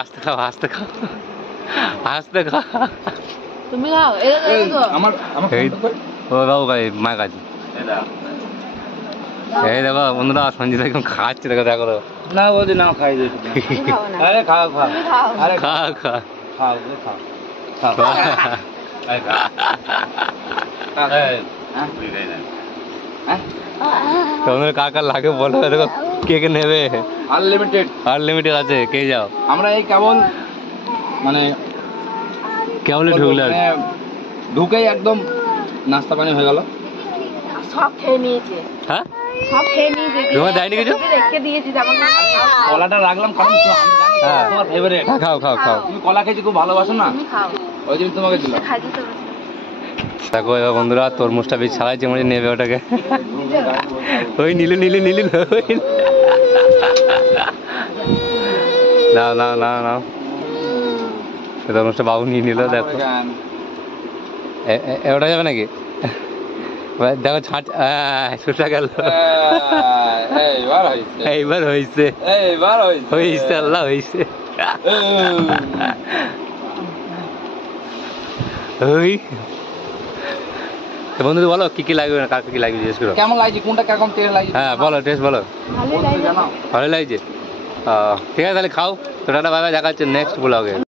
আস্তে খাও আস্তে খাও আস্তে খাও তুমি খাও ও বাবু ভাই মা কাছে এই দেখো বন্ধুরা সঞ্জিত একদম খাচ্ছে দেখো দেখো না বৌদি না খাই দিই আরে খাও খাও আরে খা খা খাও খাও তোমাদের কাকা লাগে বলো দেখো কে কে নেবে আনলিমিটেড আছে কে যাও আমরা এই কেবল মানে কেবল ঢুকলে ঢুকেই একদম নাস্তা পানি হয়ে গেল সব খেয়ে নিয়েছে হ্যাঁ সব খেয়ে নিয়েছে তোমার দেয়নি কিছু রেখে দিয়েছি যেমন কলাটা রাখলাম কারণ আমি জানি তোমার ফেভারিট খাও খাও খাও তুমি কলা খেতে খুব ভালোবাসো না তুমি খাও ওই জন্য তোমাকে দিলাম খাই দিতে দেখো এবার বন্ধুরা তরমুজটা বেশ ছাড়াইছে মনে নেবে ওটাকে ওই নীলু নীলু নীলু নাও নাও নাও নাও তরমুজটা বাবু নিয়ে নিল দেখো ওটা যাবে নাকি দেখো ছাঁচ সুটা গেল এইবার হয়েছে হয়েছে আল্লাহ হয়েছে ওই বন্ধু বলো কি কি লাগবে না কাকে কি লাগবে জিজ্ঞেস করো কেমন লাগছে কোনটা কিরকম টেস্ট লাগছে হ্যাঁ বলো টেস্ট বলো ভালো লাগছে ঠিক আছে তাহলে খাও তো টাটা বাই বাই দেখা হচ্ছে নেক্সট ব্লগে